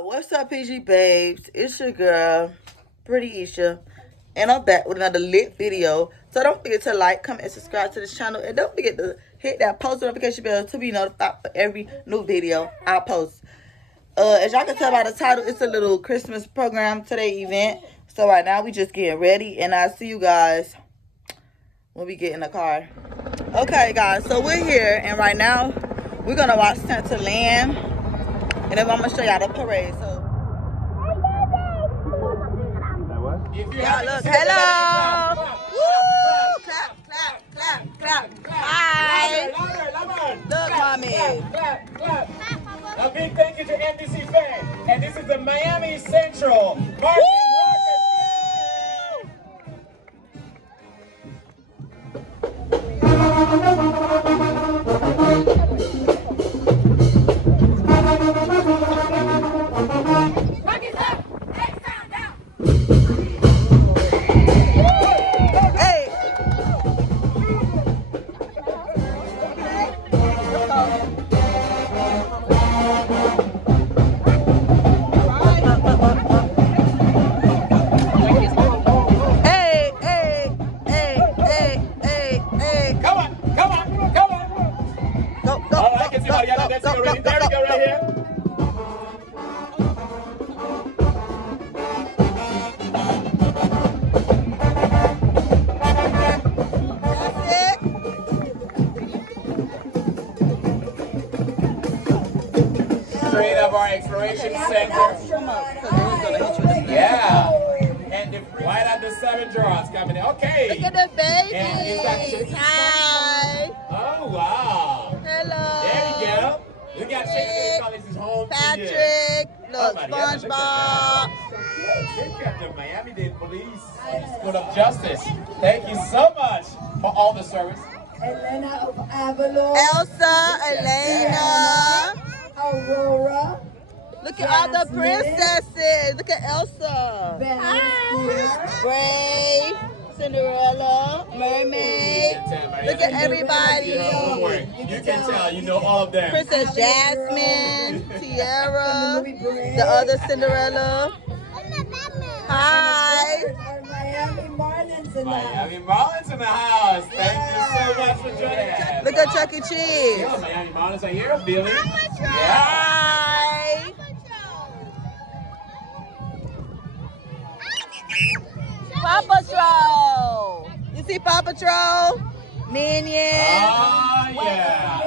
What's up, PG babes? It's your girl, Pretty Isha, and I'm back with another lit video. So don't forget to like, comment, and subscribe to this channel, and don't forget to hit that post notification bell to be notified for every new video I post. As y'all can tell by the title, it's a little Christmas program today event. So right now we just getting ready, and I'll see you guys when we get in the car. Okay, guys, so we're here, and right now we're gonna watch Santa Land, and then I'm gonna show y'all the parade. So. Yeah, look, hello! Woo! Clap, clap, clap, clap. Hi! Look, mommy. Clap. A big thank you to NBC fans. And this is the Miami Central Marching Rockets of our Exploration Center. Yeah. And right at the 7 draws coming in. Okay. Look at the baby. Hi. Oh, wow. Hello. There you go. We got Shakespeare College home. Patrick. Look, SpongeBob. Check out the Miami-Dade Police School of Justice. Thank you so much for all the service. Elena of Avalon. Elsa, Elena. Aurora. Look at all the princesses. Look at Elsa. Hi. Brave, Cinderella, Mermaid. Look at everybody. You can tell, you know all of them. Princess Jasmine, Tiara, the other Cinderella. Hi. Our Miami Marlins in the house. Miami Marlins in the house. Thank you so much for joining us. Look at Chuck E. Cheese. Yeah, Miami Marlins are here, Billy. Yeah. Hi. Paw Patrol. You see Paw Patrol? Minions. Oh, yeah.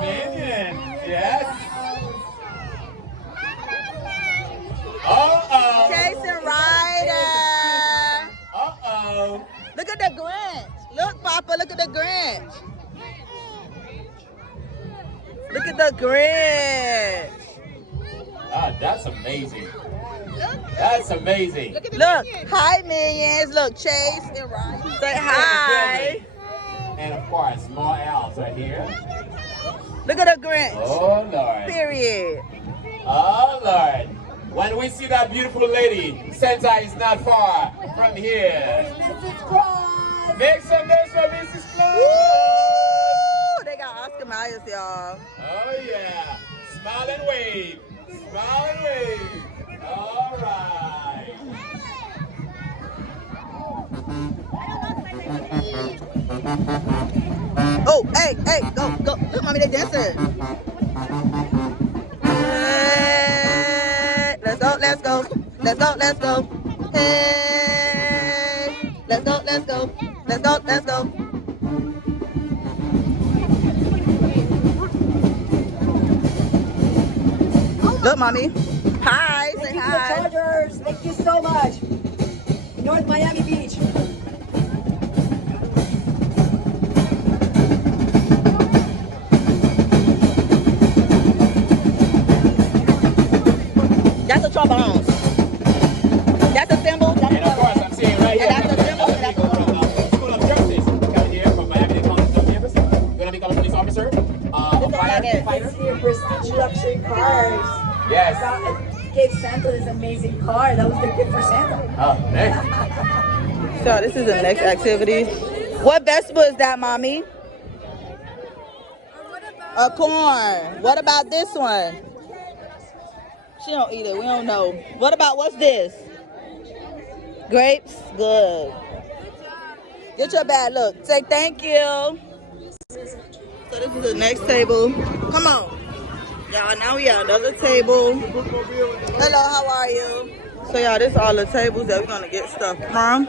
Minions. Yes. Uh-oh. Jason Ryder. Uh-oh. Look at the Grinch. Look, Papa, look at the Grinch. Look at the Grinch. Ah, that's amazing. That's amazing. Look, hi, Minions. Look, Chase and Ryan. Say hi. And of course, more elves are here. Look at the Grinch. Oh, Lord. Period. Oh, Lord. When we see that beautiful lady, Santa is not far from here. Mrs. Cross. Make some noise for Mrs. Claus. Woo! They got Oscar Myers, y'all. Oh, yeah. Smile and wave. Smile and wave. All right. Oh, hey, go. Look, mommy, they dancing. Hey, let's go. Hey, let's go. Look, mommy. Hi, say hi. Chargers. Thank you so much. North Miami Beach. That's a trombone. That's a cymbal. And of course, I'm seeing right here. That's a cymbal. That's a from School of Justice. Coming here from Miami-Dade College of Campus. Going to become a police officer. A firefighter. Here, prestige luxury cars. Yes. Gave Santa this amazing car. That was the gift for Santa. Oh, next. So this is the next activity. What vegetable is that, mommy? A corn. What about this one? She don't eat it. We don't know. What about, what's this? Grapes? Good. Get your bag. Look. Say thank you. So this is the next table. Come on. Y'all, now we at another table. Hello, how are you? So y'all, this is all the tables that we're going to get stuff from.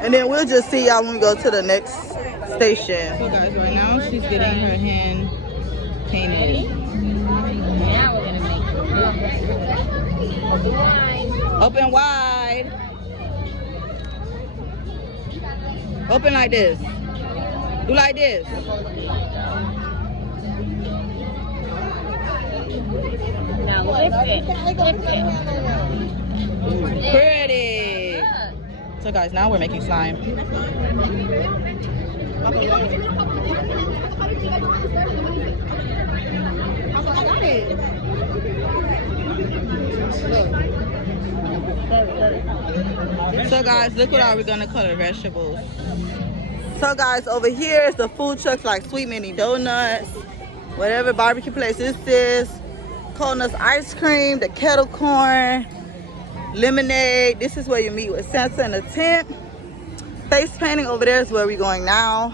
And then we'll just see y'all when we go to the next station. So guys, right now she's getting her hand painted. Now we're gonna make it. Open wide. Open like this. Do like this. Now lift it. Lift it. Pretty. So guys, now we're making slime. So guys, look what we're gonna color vegetables. So guys, over here is the food trucks like Sweet Mini Donuts, whatever barbecue place this is, Coldnuts ice cream, the kettle corn, lemonade. This is where you meet with Santa in the tent. Face painting over there is where we're going now.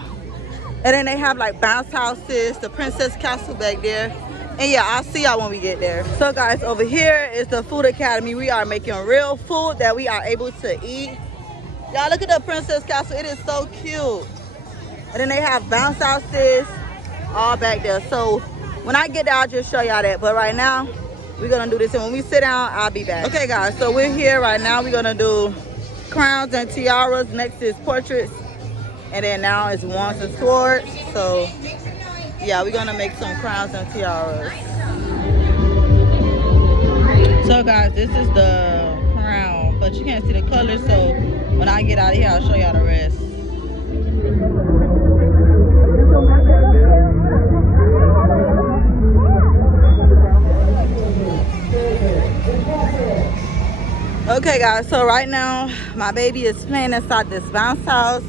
And then they have like bounce houses, the Princess Castle back there. And yeah, I'll see y'all when we get there. So guys, over here is the Food Academy. We are making real food that we are able to eat. Y'all look at the Princess Castle, it is so cute. And then they have bounce houses all back there. So when I get there, I'll just show y'all that. But right now, we're gonna do this. And when we sit down, I'll be back. Okay guys, so we're here right now. We're gonna do crowns and tiaras. Next is portraits. And then now it's wands and swords. So yeah, we're gonna make some crowns and tiaras. So guys, this is the crown, but you can't see the color. So when I get out of here, I'll show y'all the rest. Okay guys, so right now my baby is playing inside this bounce house.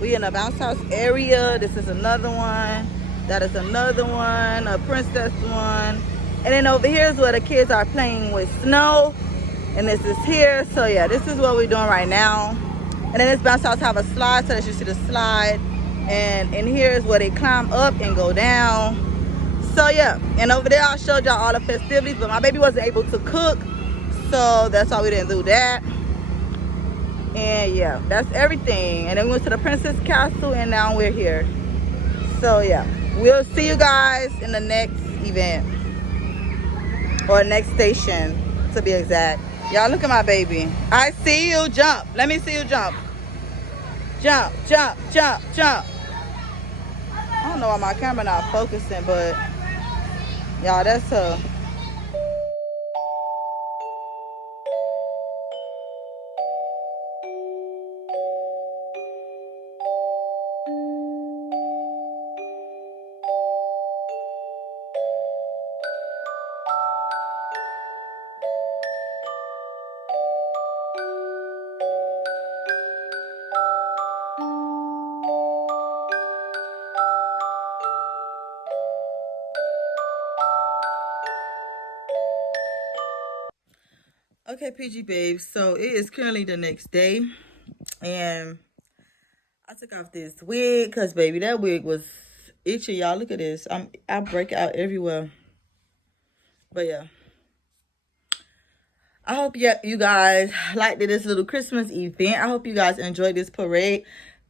We in a bounce house area. This is another one. That is another one, a princess one. And then over here is where the kids are playing with snow. And this is here. So yeah, this is what we're doing right now. And then this bounce house have a slide so that you see the slide. And in here is where they climb up and go down. So yeah, and over there I showed y'all all the festivities, but my baby wasn't able to cook. So that's why we didn't do that. And yeah, that's everything. And then we went to the Princess Castle and now we're here. So yeah, we'll see you guys in the next event. Or next station, to be exact. Y'all look at my baby. I see you, jump. Let me see you jump. Jump, jump, jump, jump. I don't know why my camera not focusing, but y'all, that's her. Okay, PG babes, so it is currently the next day, and I took off this wig because baby, that wig was itchy. Y'all look at this. I break out everywhere. But yeah, I hope you guys liked this little Christmas event. I hope you guys enjoyed this parade.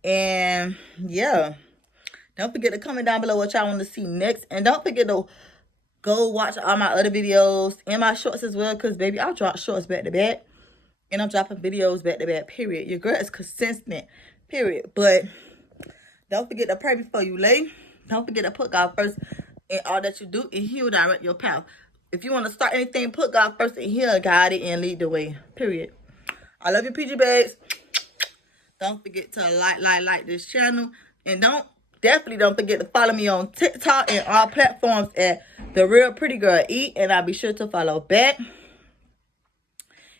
And yeah, don't forget to comment down below what y'all want to see next. And don't forget to go watch all my other videos and my shorts as well. Because baby, I'll drop shorts back to back. And I'm dropping videos back to back, period. Your girl is consistent, period. But don't forget to pray before you lay. Don't forget to put God first in all that you do. And He will direct your path. If you want to start anything, put God first and He'll guide it and lead the way. Period. I love you, PG babes. Don't forget to like this channel. And definitely don't forget to follow me on TikTok and all platforms at The Real Pretty Girl Eat. And I'll be sure to follow back.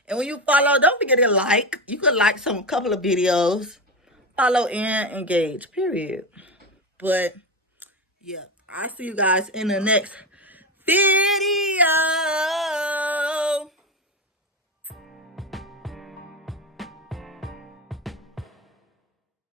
And when you follow, don't forget to like. You could like a couple of videos. Follow and engage. Period. But yeah, I'll see you guys in the next video.